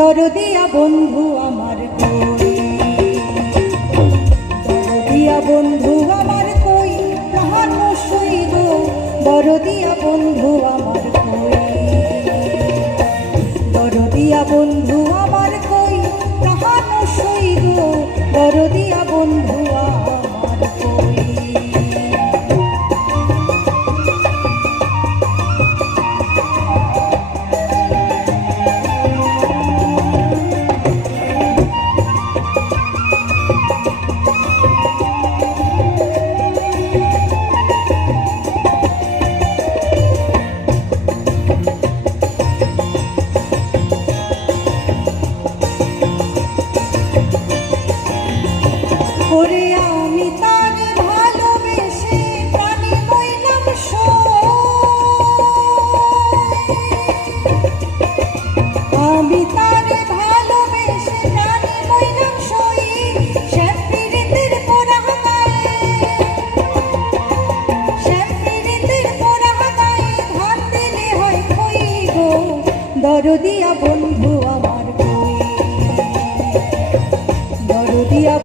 দরদিয়া বন্ধু আমার কই, দরদিয়া বন্ধু আমার কই, প্রাণ সই গো দরদিয়া বন্ধু আমার কই, দরদিয়া বন্ধু আমার কই, প্রাণ সই গো দরদিয়া বন্ধু আমার কই। ওরে আমি তারে ভালোবেসে প্রাণী হইলাম আমি তারে ভালোবেসে প্রাণী হইলাম সই, শ্যামপীড়িতের পোড়া গায়ে, শ্যামপীড়িতের পোড়া গায়ে ধান দিলে হয় কই গো দরদিয়া বন্ধু আমার কই, দরদিয়া